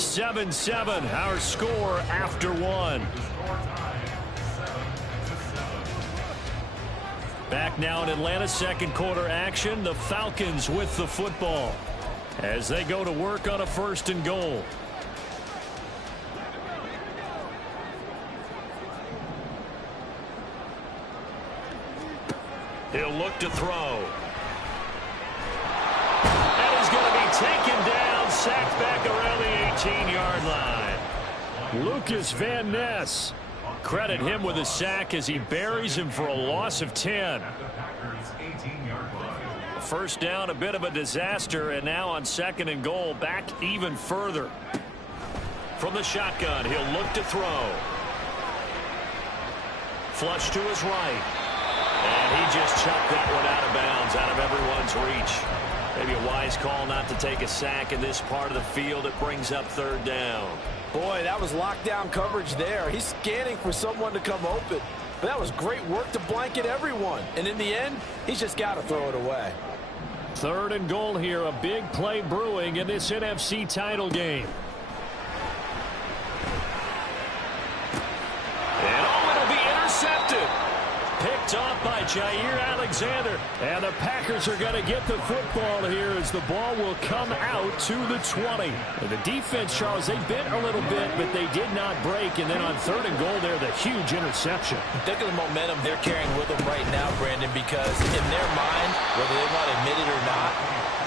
7-7, our score after one. Back now in Atlanta, second quarter action. The Falcons with the football as they go to work on a 1st and goal. He'll look to throw. And he's going to be taken down, sacked back around the 18-yard line. Lucas Van Ness. Credit him with a sack as he buries him for a loss of 10. First down, a bit of a disaster, and now on 2nd and goal, back even further. From the shotgun, he'll look to throw. Flush to his right. And he just chucked that one out of bounds, out of everyone's reach. Maybe a wise call not to take a sack in this part of the field. It brings up 3rd down. Boy, that was lockdown coverage there. He's scanning for someone to come open. But that was great work to blanket everyone. And in the end, he's just got to throw it away. 3rd and goal here. A big play brewing in this NFC title game. And it'll be intercepted. Picked off by Jair Alexander. And the Packers are going to get the football here as the ball will come out to the 20. And the defense, Charles, they bit a little bit, but they did not break. And then on 3rd and goal there, the huge interception. Think of the momentum they're carrying with them right now, Brandon, because in their mind, whether they want to admit it or not,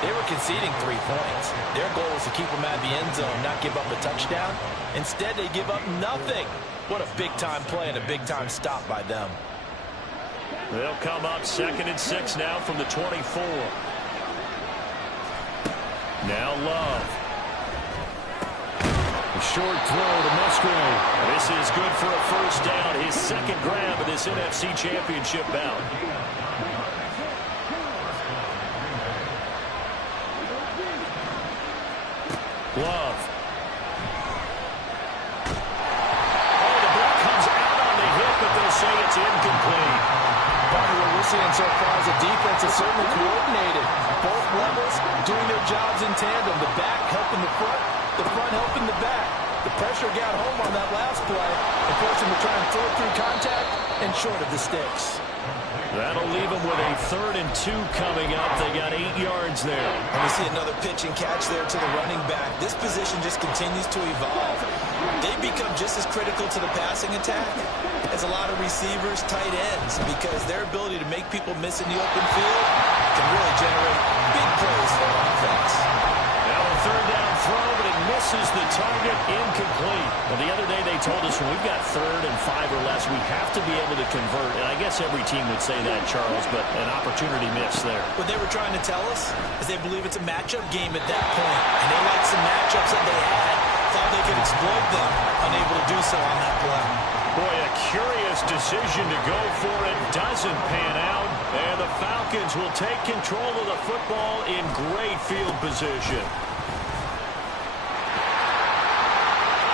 they were conceding 3 points. Their goal was to keep them out of the end zone, not give up a touchdown. Instead, they give up nothing. What a big-time play and a big-time stop by them. They'll come up 2nd and 6 now from the 24. Now Love. A short throw to Musgrave. This is good for a 1st down. His 2nd grab of this NFC Championship bout. Love. Oh, the ball comes out on the hit, but they'll say it's incomplete. What we're seeing so far is the defense is certainly coordinated. Both levels doing their jobs in tandem. The back helping the front helping the back. The pressure got home on that last play and forced him to try and throw through contact and short of the sticks. That'll leave them with a 3rd and 2 coming up. They got 8 yards there. And we see another pitch and catch there to the running back. This position just continues to evolve. They become just as critical to the passing attack as a lot of receivers, tight ends, because their ability to make people miss in the open field can really generate big plays for offense. Now a 3rd down throw, but it misses the target, incomplete. Well, the other day they told us when we've got 3rd and 5 or less, we have to be able to convert. And I guess every team would say that, Charles, but an opportunity missed there. What they were trying to tell us is they believe it's a matchup game at that point. And they liked some matchups that they had, thought they could exploit them, unable to do so on that play. Boy, a curious decision to go for it. Doesn't pan out. And the Falcons will take control of the football in great field position.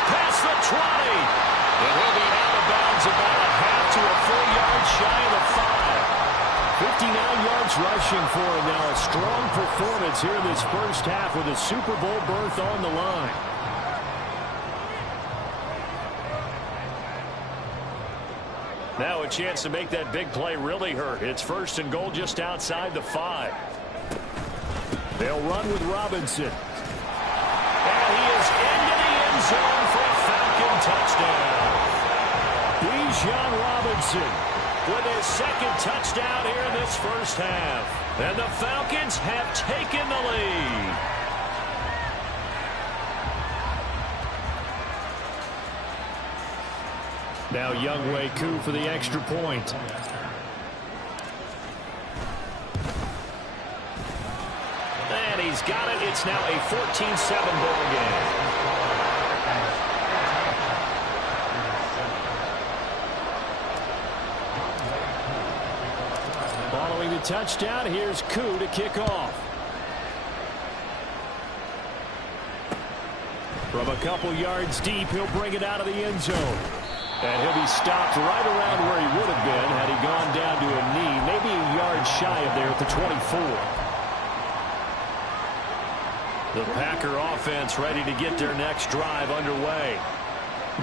Past the 20. And he'll be out of bounds about a half to a full yard shy of the 5. 59 yards rushing for him now. A strong performance here in this 1st half with a Super Bowl berth on the line. Now a chance to make that big play really hurt. It's 1st and goal just outside the 5. They'll run with Robinson. And he is into the end zone for a Falcon touchdown. Bijan Robinson with his 2nd touchdown here in this 1st half. And the Falcons have taken the lead. Now Younghoe Koo for the extra point. And he's got it. It's now a 14-7 ball game. Following the touchdown, here's Koo to kick off. From a couple yards deep, he'll bring it out of the end zone. And he'll be stopped right around where he would have been had he gone down to a knee, maybe a yard shy of there at the 24. The Packer offense ready to get their next drive underway.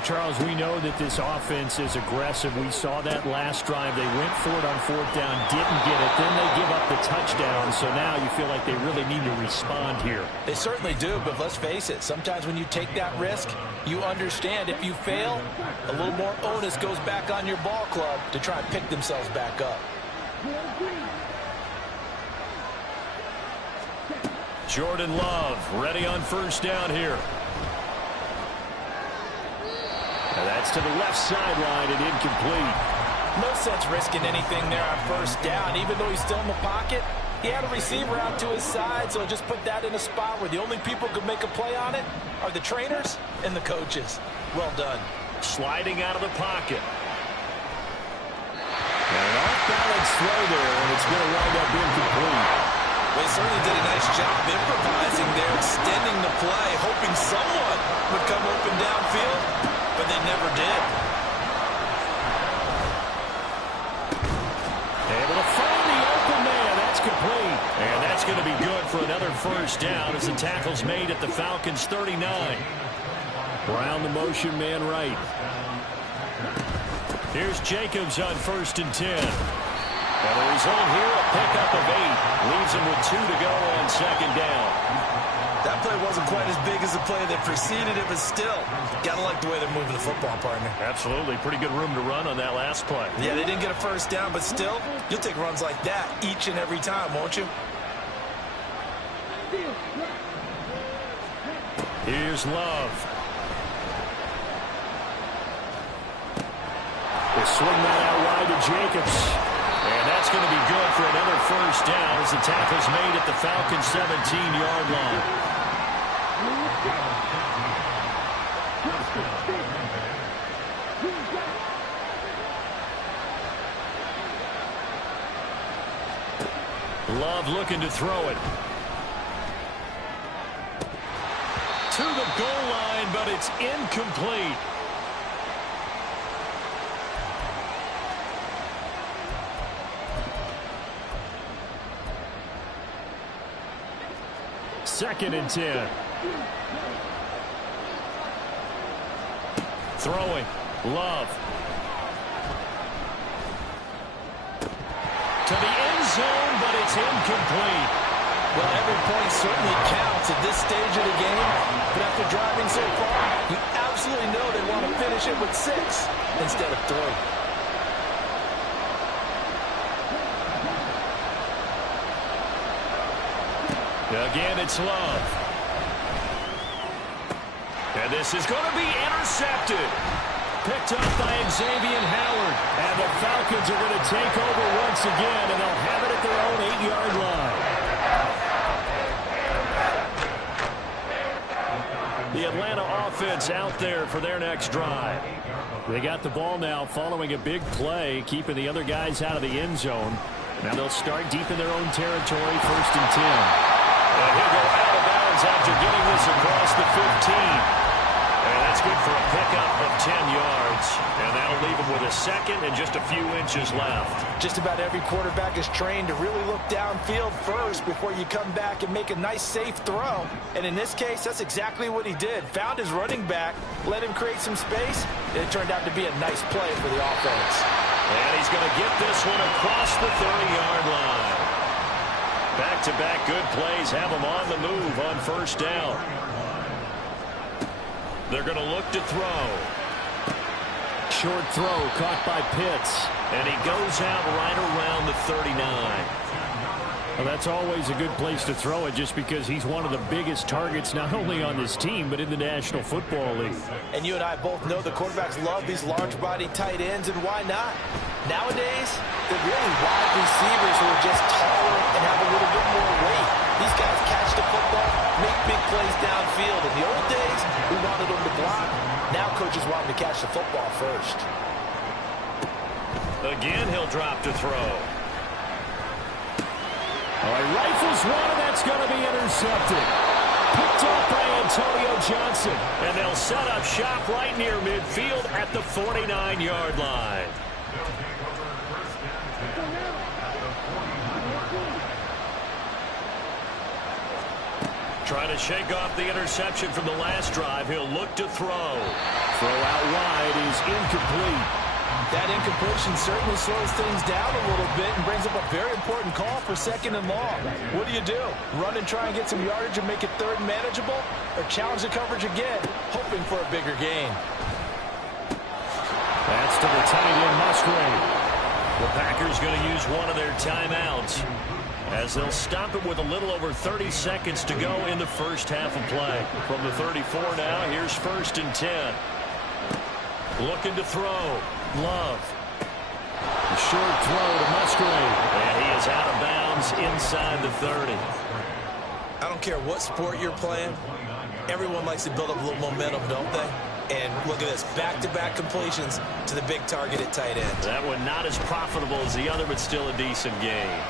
Charles, we know that this offense is aggressive. We saw that last drive. They went for it on fourth down, didn't get it. Then they give up the touchdown. So now you feel like they really need to respond here. They certainly do, but let's face it. Sometimes when you take that risk, you understand if you fail, a little more onus goes back on your ball club to try and pick themselves back up. Jordan Love ready on first down here. And that's to the left sideline and incomplete. No sense risking anything there on first down. Even though he's still in the pocket, he had a receiver out to his side, so just put that in a spot where the only people who could make a play on it are the trainers and the coaches. Well done. Sliding out of the pocket. And an off-balance throw there, and it's going to wind up incomplete. Well, he certainly did a nice job improvising there, extending the play, hoping someone would come open downfield, but they never did. Able to find the open man. That's complete. And that's going to be good for another first down as the tackle's made at the Falcons' 39. Brown the motion man right. Here's Jacobs on 1st and 10. And the result here, a pickup of 8. Leaves him with 2 to go on 2nd down. That play wasn't quite as big as the play that preceded it, but still, gotta like the way they're moving the football, partner. Absolutely. Pretty good room to run on that last play. Yeah, they didn't get a first down, but still, you'll take runs like that each and every time, won't you? Here's Love. They swing that out wide to Jacobs. And that's going to be good for another first down as the tackle's made at the Falcons' 17-yard line. Love looking to throw it. To the goal line, but it's incomplete. Second and 10. Throwing. Love. To the end zone, but it's incomplete. Well, every point certainly counts at this stage of the game. But after driving so far, you absolutely know they want to finish it with 6 instead of 3. Again, it's Love. And this is going to be intercepted. Picked up by Xavier Howard. And the Falcons are going to take over once again, and they'll have it at their own 8-yard line. The Atlanta offense out there for their next drive. They got the ball now following a big play, keeping the other guys out of the end zone. Now they'll start deep in their own territory, 1st and 10. And he'll go out of bounds after getting this across the 15. And that's good for a pickup of 10 yards. And that'll leave him with a second and just a few inches left. Just about every quarterback is trained to really look downfield first before you come back and make a nice, safe throw. And in this case, that's exactly what he did. Found his running back, let him create some space, and it turned out to be a nice play for the offense. And he's going to get this one across the 30-yard line. Back-to-back good plays have him on the move on 1st down. They're going to look to throw. Short throw caught by Pitts. And he goes out right around the 39. Well, that's always a good place to throw it just because he's one of the biggest targets not only on this team but in the National Football League. And you and I both know the quarterbacks love these large-body tight ends, and why not? Nowadays, they're really wide receivers who are just taller and have a little bit more weight. These guys catch the football, make big plays downfield. In the old days, we wanted them to block. Now coaches want them to catch the football first. Again, he'll drop to throw. All right, rifles one, and that's going to be intercepted. Picked off by Antonio Johnson. And they'll set up shop right near midfield at the 49-yard line. Trying to shake off the interception from the last drive. He'll look to throw. Throw out wide is incomplete. That incompletion certainly slows things down a little bit and brings up a very important call for 2nd and long. What do? Run and try and get some yardage and make it 3rd and manageable? Or challenge the coverage again, hoping for a bigger gain? That's to the tight end, Musgrave. The Packers going to use one of their timeouts as they'll stop it with a little over 30 seconds to go in the first half of play. From the 34 now, here's 1st and 10. Looking to throw. Love. A short throw to Musgrave. And he is out of bounds inside the 30. I don't care what sport you're playing. Everyone likes to build up a little momentum, don't they? And look at this, back-to-back completions to the big target at tight end. That one not as profitable as the other, but still a decent gain.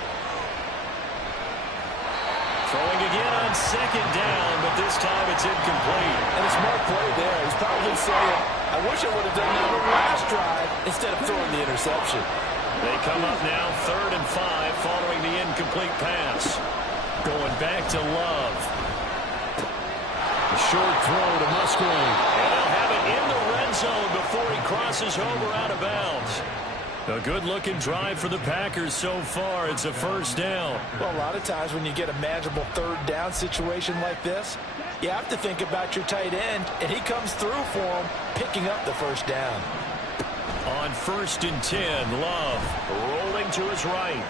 Throwing again on 2nd down, but this time it's incomplete. And a smart play there. He's probably saying, I wish I would have done that on the last drive instead of throwing the interception. They come up now 3rd and 5 following the incomplete pass. Going back to Love. A short throw to Musgrave. And they'll have it in the red zone before he crosses over out of bounds. A good-looking drive for the Packers so far. It's a 1st down. Well, a lot of times when you get a manageable 3rd down situation like this, you have to think about your tight end, and he comes through for him, picking up the 1st down. On 1st and 10, Love rolling to his right.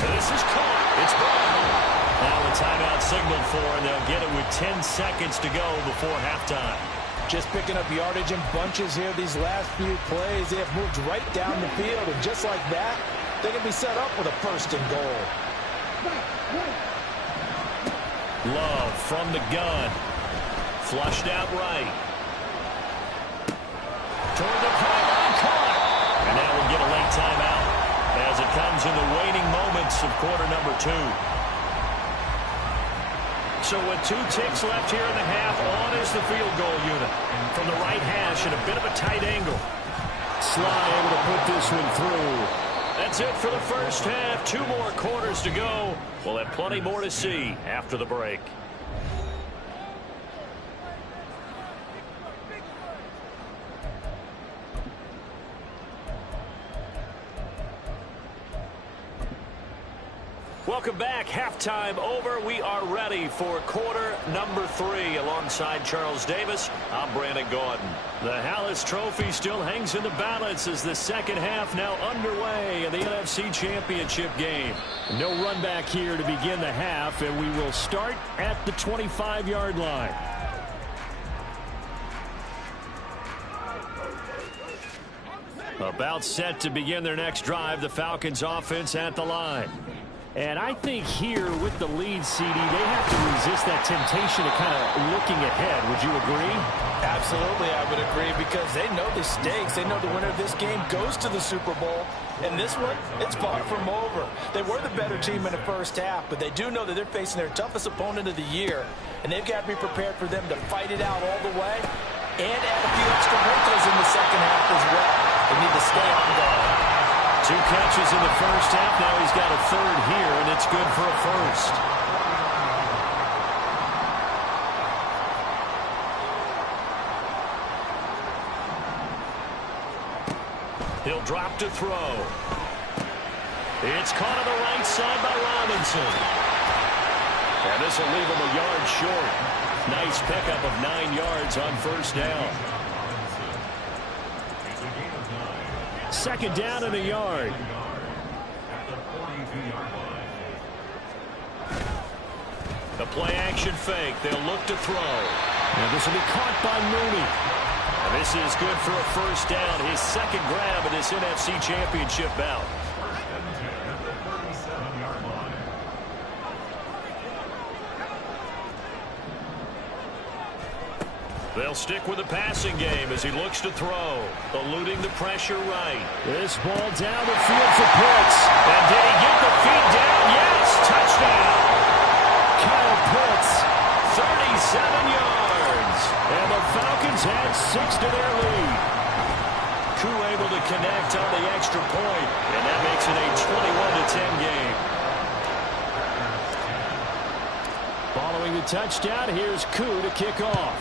This is caught. It's ball. Now the timeout signaled for, and they'll get it with 10 seconds to go before halftime. Just picking up yardage in bunches here these last few plays. They have moved right down the field, and just like that, they can be set up with a 1st and goal. Love from the gun. Flushed out right. Toward the pylon, caught. And now we'll get a late timeout as it comes in the waning moments of quarter number 2. So with 2 ticks left here in the half, on is the field goal unit. From the right hash at a bit of a tight angle. Sly able to put this one through. That's it for the first half. 2 more quarters to go. We'll have plenty more to see after the break. Welcome back. Halftime over. We are ready for quarter number 3. Alongside Charles Davis, I'm Brandon Gaudin. The Hallis Trophy still hangs in the balance as the second half now underway in the NFC Championship game. No run back here to begin the half, and we will start at the 25-yard line. About set to begin their next drive, the Falcons offense at the line. And I think here with the lead, CD, they have to resist that temptation of kind of looking ahead. Would you agree? Absolutely, I would agree, because they know the stakes. They know the winner of this game goes to the Super Bowl. And this one, it's far from over. They were the better team in the first half, but they do know that they're facing their toughest opponent of the year. And they've got to be prepared for them to fight it out all the way and add a few extra wrinkles in the second half as well. They need to stay on guard. 2 catches in the first half. Now he's got a 3rd here, and it's good for a 1st. He'll drop to throw. It's caught on the right side by Robinson. And this will leave him a yard short. Nice pickup of 9 yards on 1st down. 2nd down and a yard. The play action fake. They'll look to throw. And this will be caught by Mooney. And this is good for a 1st down. His 2nd grab in this NFC Championship bout. They'll stick with the passing game as he looks to throw. Eluding the pressure right. This ball down the field for Pitts. And did he get the feet down? Yes! Touchdown! Kyle Pitts, 37 yards. And the Falcons add 6 to their lead. Koo able to connect on the extra point. And that makes it a 21-10 game. Following Throwing the touchdown, here's Koo to kick off.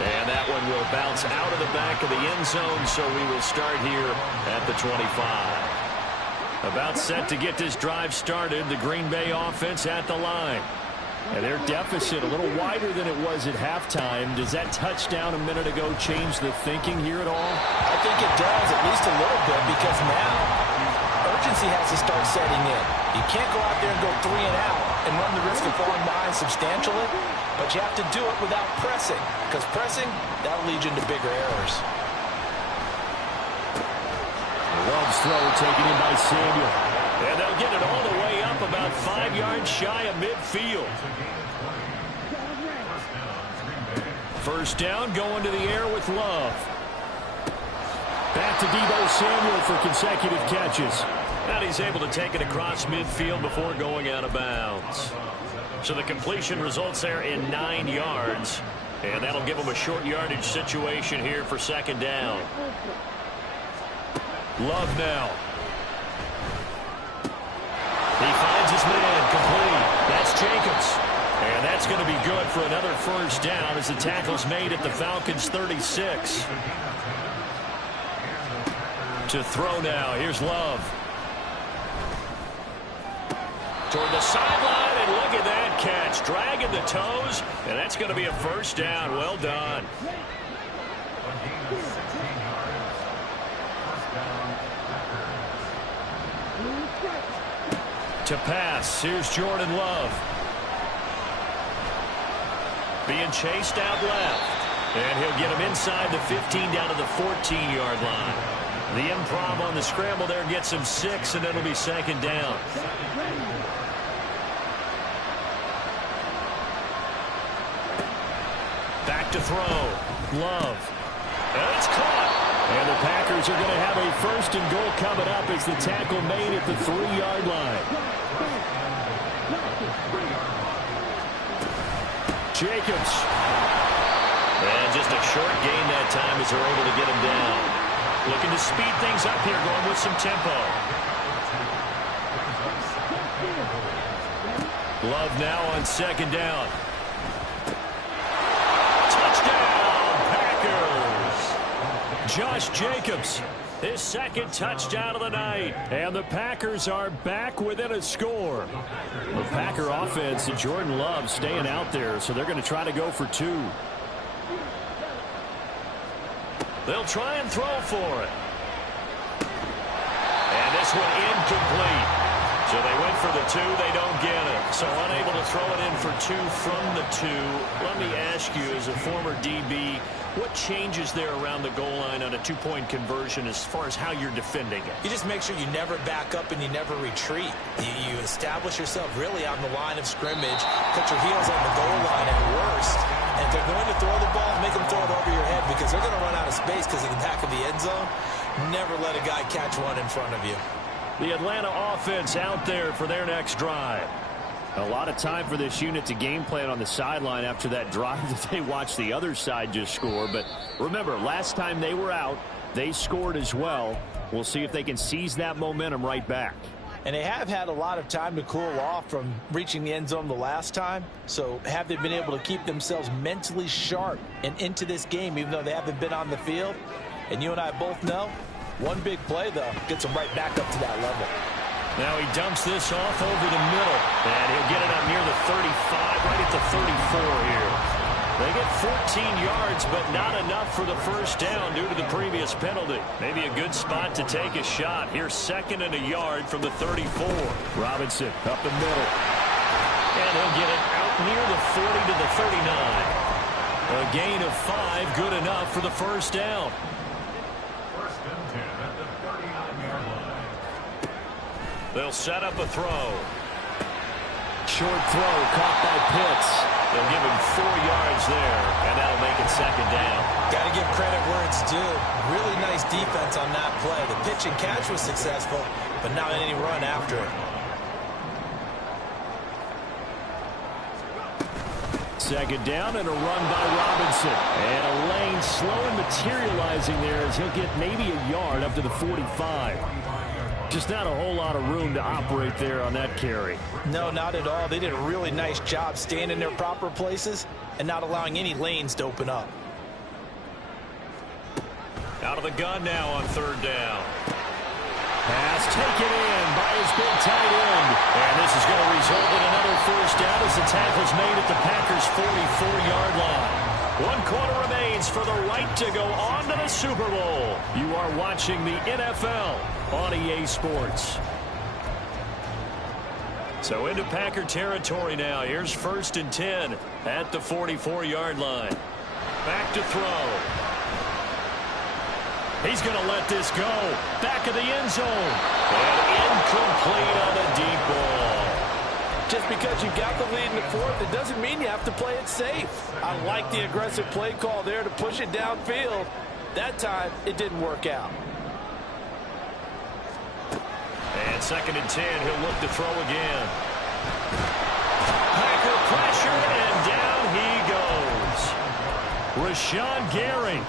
And that one will bounce out of the back of the end zone, so we will start here at the 25. About set to get this drive started, the Green Bay offense at the line. And their deficit a little wider than it was at halftime. Does that touchdown a minute ago change the thinking here at all? I think it does, at least a little bit, because now urgency has to start setting in. You can't go out there and go 3 and out and run the risk of falling behind substantially, but you have to do it without pressing, because pressing, that'll lead you into bigger errors. Love's throw taken in by Samuel. And they'll get it all the way up about 5 yards shy of midfield. First down, going to the air with Love. Back to Deebo Samuel for consecutive catches. And he's able to take it across midfield before going out of bounds. So the completion results there in 9 yards. And that'll give him a short yardage situation here for second down. Love now. He finds his man complete. That's Jacobs. And that's going to be good for another first down as the tackle's made at the Falcons' 36. To throw now. Here's Love. Toward the sideline, and look at that catch. Dragging the toes, and that's going to be a first down. Well done. To pass, here's Jordan Love. Being chased out left. And he'll get him inside the 15 down to the 14-yard line. The improv on the scramble there gets him 6, and it'll be second down. Back to throw. Love. And it's caught. And the Packers are going to have a first and goal coming up as the tackle made at the 3-yard line. Jacobs. And just a short gain that time as they're able to get him down. Looking to speed things up here, going with some tempo. Love now on second down. Josh Jacobs, his second touchdown of the night. And the Packers are back within a score. The Packer offense and Jordan Love staying out there, so they're going to try to go for 2. They'll try and throw for it. And this one incomplete. So they went for the 2, they don't get it. So unable to throw it in for 2 from the 2. Let me ask you, as a former DB, what changes there around the goal line on a 2-point conversion as far as how you're defending it? You just make sure you never back up and you never retreat. You establish yourself really on the line of scrimmage, put your heels on the goal line at worst, and if they're going to throw the ball, make them throw it over your head because they're going to run out of space because of the back of the end zone. Never let a guy catch one in front of you. The Atlanta offense out there for their next drive. A lot of time for this unit to game plan on the sideline after that drive that they watched the other side just score. But remember, last time they were out, they scored as well. We'll see if they can seize that momentum right back. And they have had a lot of time to cool off from reaching the end zone the last time. So have they been able to keep themselves mentally sharp and into this game even though they haven't been on the field? And you and I both know, one big play, though, gets them right back up to that level. Now he dumps this off over the middle. And he'll get it up near the 35, right at the 34 here. They get 14 yards, but not enough for the first down due to the previous penalty. Maybe a good spot to take a shot. Here's 2nd and a yard from the 34. Robinson up the middle. And he'll get it out near the 40 to the 39. A gain of 5, good enough for the first down. They'll set up a throw. Short throw caught by Pitts. They'll give him 4 yards there, and that'll make it second down. Got to give credit where it's due. Really nice defense on that play. The pitch and catch was successful, but not any run after it. Second down and a run by Robinson. And a lane slow and materializing there as he'll get maybe a yard up to the 45. Just not a whole lot of room to operate there on that carry. No, not at all. They did a really nice job staying in their proper places and not allowing any lanes to open up. Out of the gun now on third down. Pass taken in by his big tight end. And this is going to result in another first down as the tackle's made at the Packers' 44-yard line. 1 quarter remains for the right to go on to the Super Bowl. You are watching the NFL on EA Sports. So into Packer territory now. Here's 1st and 10 at the 44-yard line. Back to throw. He's going to let this go. Back of the end zone. And incomplete on the deep ball. Just because you got the lead in the fourth, it doesn't mean you have to play it safe. I like the aggressive play call there to push it downfield. That time, it didn't work out. And 2nd and 10, he'll look to throw again. Packer pressure, and down he goes. Rashawn Gary.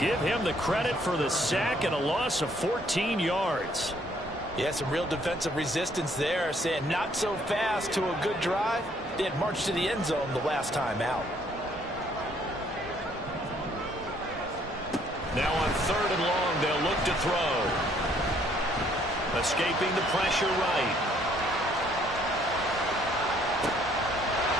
Give him the credit for the sack and a loss of 14 yards. Yeah, some real defensive resistance there, saying not so fast to a good drive. They had marched to the end zone the last time out. Now on 3rd and long, they'll look to throw. Escaping the pressure right.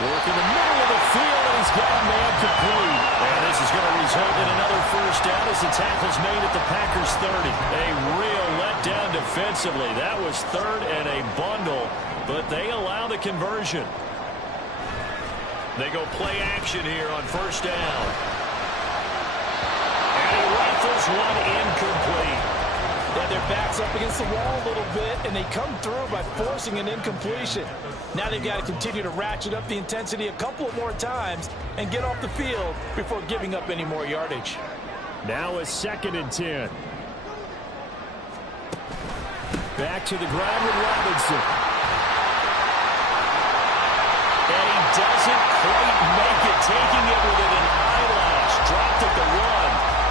Work in the middle of the field, and he's got a man complete. And this is going to result in another first down as the tackle's made at the Packers' 30. A real letdown defensively. That was 3rd and a bundle, but they allow the conversion. They go play action here on 1st down. And he rifles one incomplete. Yeah, their back's up against the wall a little bit, and they come through by forcing an incompletion. Now they've got to continue to ratchet up the intensity a couple more times and get off the field before giving up any more yardage. Now a 2nd and 10. Back to the ground with Robinson. And he doesn't quite make it, taking it within an eyelash. Dropped at the 1.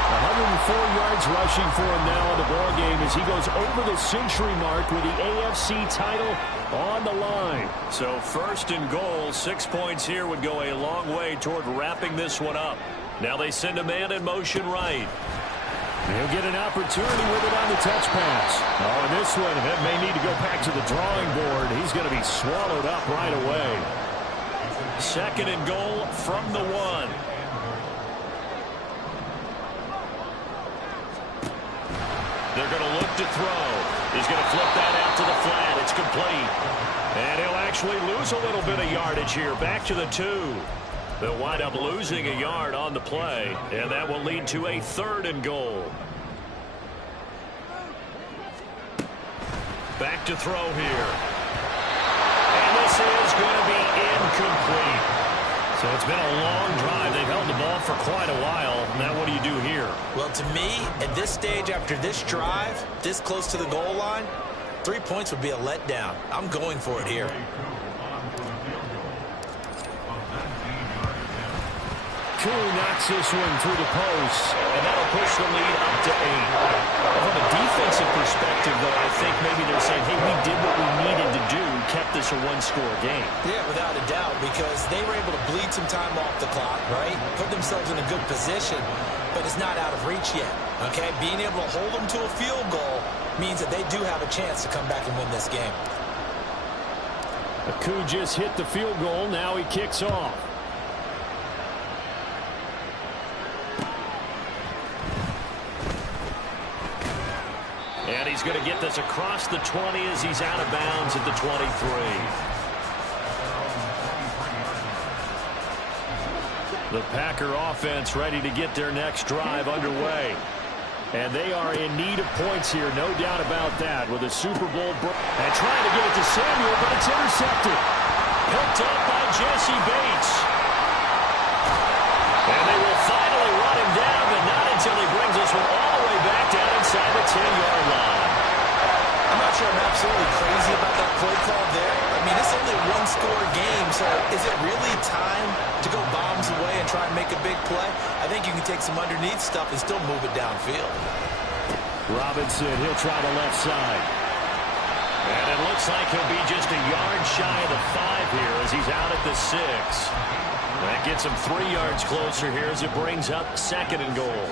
104 yards rushing for him now in the ballgame as he goes over the century mark with the AFC title on the line. So 1st and goal, 6 points here would go a long way toward wrapping this one up. Now they send a man in motion right. He'll get an opportunity with it on the touch pass. Oh, and this one may need to go back to the drawing board. He's going to be swallowed up right away. 2nd and goal from the 1. They're going to look to throw. He's going to flip that out to the flat. It's complete. And he'll actually lose a little bit of yardage here. Back to the 2. They'll wind up losing a yard on the play. And that will lead to a 3rd and goal. Back to throw here. And this is going to be incomplete. So it's been a long drive. They've held the ball for quite a while. Now what do you do here? Well, to me, at this stage after this drive, this close to the goal line, 3 points would be a letdown. I'm going for it here. Koo knocks this one through the post. And that'll push the lead up to 8. From a defensive perspective, though, I think maybe they're saying, hey, we did what we needed to do, kept this a one-score game. Yeah, without a doubt, because they were able to bleed some time off the clock, right? Put themselves in a good position, but it's not out of reach yet, okay? Being able to hold them to a field goal means that they do have a chance to come back and win this game. Koo just hit the field goal. Now he kicks off. And he's going to get this across the 20 as he's out of bounds at the 23. The Packer offense ready to get their next drive underway. And they are in need of points here, no doubt about that, with a Super Bowl. And trying to get it to Samuel, but it's intercepted. Picked up by Jesse Bates. And they will finally run him down, but not until he brings this one all the way back down inside the 10-yard line. I'm not sure I'm absolutely crazy about that play call there. I mean, it's only a one-score game, so is it really time to go bombs away and try and make a big play? I think you can take some underneath stuff and still move it downfield. Robinson, he'll try the left side. And it looks like he'll be just a yard shy of the 5 here as he's out at the 6. That gets him 3 yards closer here as it brings up 2nd and goal.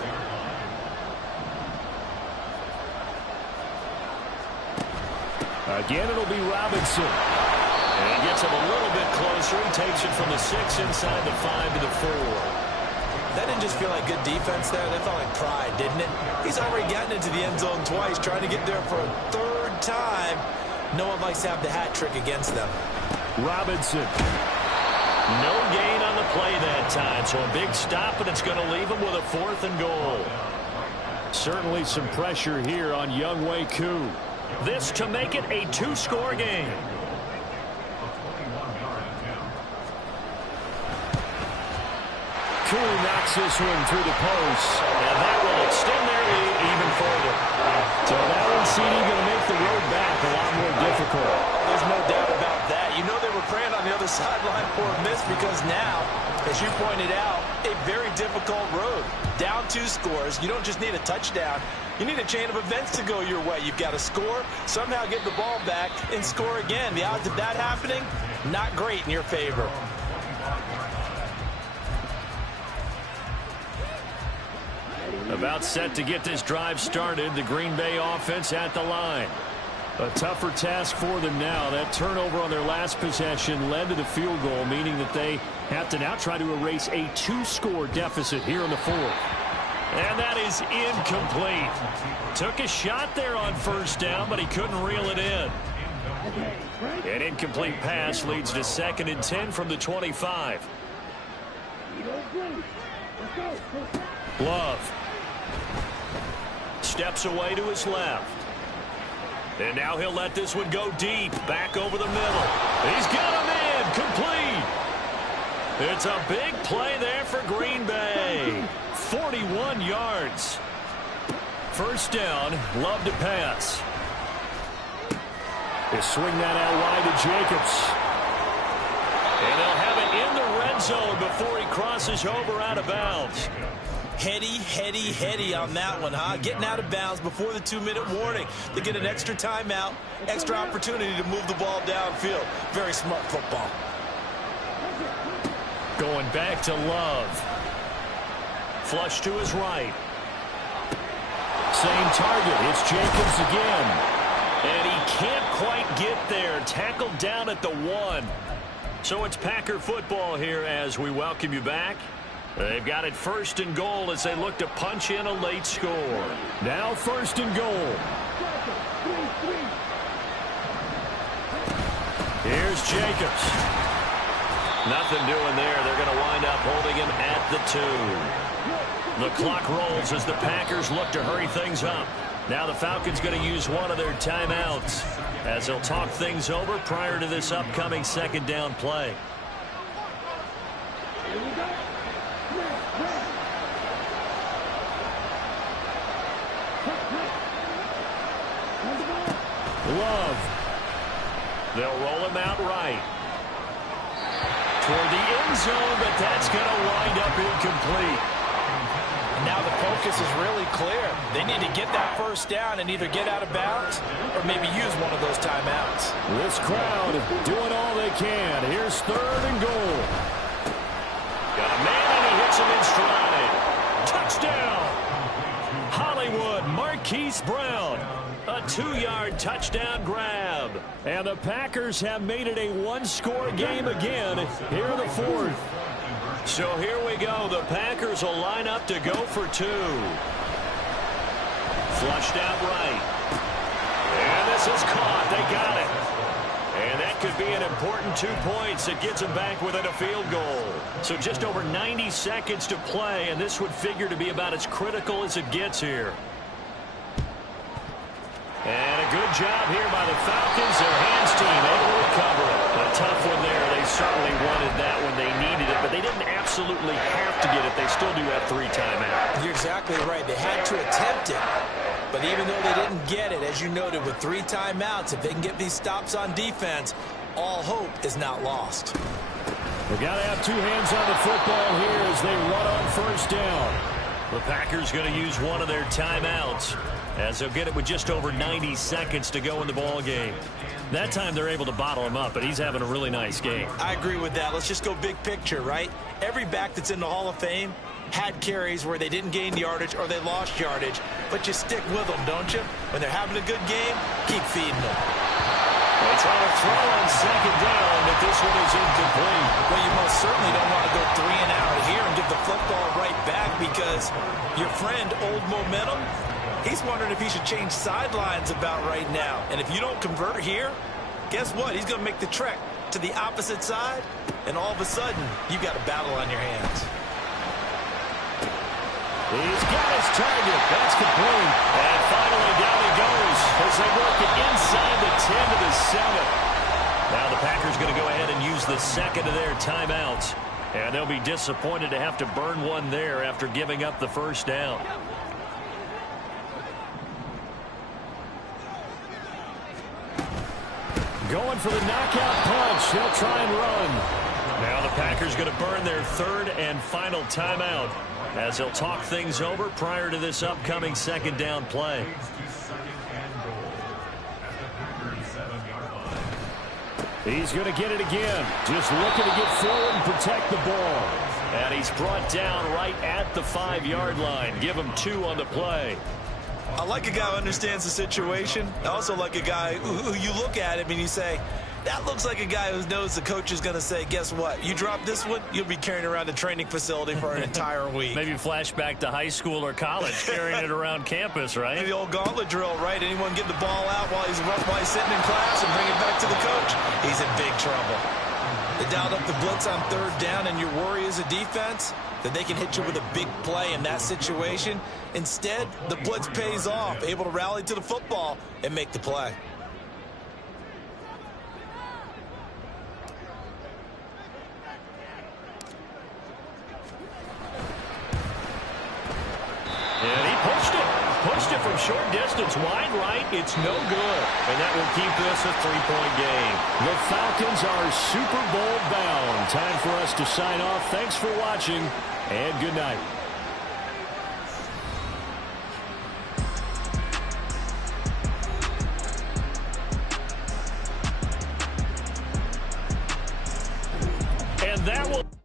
Again, it'll be Robinson. And he gets him a little bit closer. He takes it from the 6 inside the 5 to the 4. That didn't just feel like good defense there. That felt like pride, didn't it? He's already gotten into the end zone twice, trying to get there for a 3rd time. No one likes to have the hat trick against them. Robinson. No gain on the play that time, so a big stop, and it's going to leave him with a 4th and goal. Certainly some pressure here on Younghoe Koo. This to make it a 2-score game. Koo knocks this one through the post. And that will extend their lead even further. So that one, CD, going to make the road back a lot more difficult. There's no doubt about that. You know they were praying on the other sideline for a miss because now, as you pointed out, a very difficult road. Down 2 scores. You don't just need a touchdown. You need a chain of events to go your way. You've got to score, somehow get the ball back, and score again. The odds of that happening, not great in your favor. About set to get this drive started. The Green Bay offense at the line. A tougher task for them now. That turnover on their last possession led to the field goal, meaning that they have to now try to erase a 2-score deficit here in the 4th. And that is incomplete. Took a shot there on 1st down, but he couldn't reel it in. An incomplete pass leads to 2nd and 10 from the 25. Love steps away to his left. And now he'll let this one go deep, back over the middle. He's got him in, complete. It's a big play there for Green Bay. 41 yards. 1st down, Love to pass. They swing that out wide to Jacobs. And they'll have it in the red zone before he crosses over out of bounds. Heady on that one, huh? Getting out of bounds before the 2-minute warning. They get an extra timeout, extra opportunity to move the ball downfield. Very smart football. Going back to Love. Flush to his right. Same target. It's Jacobs again. And he can't quite get there. Tackled down at the 1. So it's Packer football here as we welcome you back. They've got it 1st and goal as they look to punch in a late score. Now 1st and goal. Here's Jacobs. Nothing doing there. They're going to wind up holding him at the 2. The clock rolls as the Packers look to hurry things up. Now the Falcons going to use one of their timeouts as they'll talk things over prior to this upcoming 2nd down play. Love. They'll roll him out right. Toward the end zone, but that's going to wind up incomplete. Now the focus is really clear. They need to get that 1st down and either get out of bounds or maybe use one of those timeouts. This crowd doing all they can. Here's 3rd and goal. Got a man and he hits him in stride. Touchdown! Hollywood Marquise Brown. A 2-yard touchdown grab. And the Packers have made it a 1-score game again here in the 4th. So here we go. The Packers will line up to go for 2. Flushed out right. And this is caught. They got it. And that could be an important 2 points that gets them back within a field goal. So just over 90 seconds to play, and this would figure to be about as critical as it gets here. And a good job here by the Falcons. Their hands team able to recover it. A tough one there. They certainly wanted that when they needed it, but they didn't absolutely have to get it. They still do have 3 timeouts. You're exactly right. They had to attempt it. But even though they didn't get it, as you noted, with 3 timeouts, if they can get these stops on defense, all hope is not lost. They've got to have 2 hands on the football here as they run on 1st down. The Packers going to use one of their timeouts as they'll get it with just over 90 seconds to go in the ball game. That time they're able to bottle him up, but he's having a really nice game. I agree with that. Let's just go big picture, right? Every back that's in the Hall of Fame had carries where they didn't gain yardage or they lost yardage, but you stick with them, don't you? When they're having a good game, keep feeding them. They try to throw on second down, but this one is incomplete. Well, you most certainly don't want to go 3 and out here and give the football right back because your friend, Old Momentum, he's wondering if he should change sidelines about right now. And if you don't convert here, guess what? He's going to make the trek to the opposite side, and all of a sudden, you've got a battle on your hands. He's got his target. That's complete. And finally, down he goes as they work it inside the 10 to the 7. Now the Packers going to go ahead and use the second of their timeouts. And they'll be disappointed to have to burn one there after giving up the first down. Going for the knockout punch. They'll try and run. Now the Packers going to burn their third and final timeout as they'll talk things over prior to this upcoming second down play. He's going to get it again. Just looking to get forward and protect the ball. And he's brought down right at the 5-yard line. Give him 2 on the play. I like a guy who understands the situation. I also like a guy who you look at him and you say, that looks like a guy who knows the coach is going to say, guess what? You drop this one, you'll be carrying around a training facility for an entire week. Maybe flashback to high school or college, carrying it around campus, right? The old gauntlet drill, right? Anyone get the ball out while he's sitting in class and bring it back to the coach? He's in big trouble. They dialed up the blitz on third down, and your worry as a defense that they can hit you with a big play in that situation. Instead, the blitz pays off, able to rally to the football and make the play. And he pushed it from short distance, wide right. It's no good. And that will keep this a 3-point game. The Falcons are Super Bowl bound. Time for us to sign off. Thanks for watching, and good night. And that will...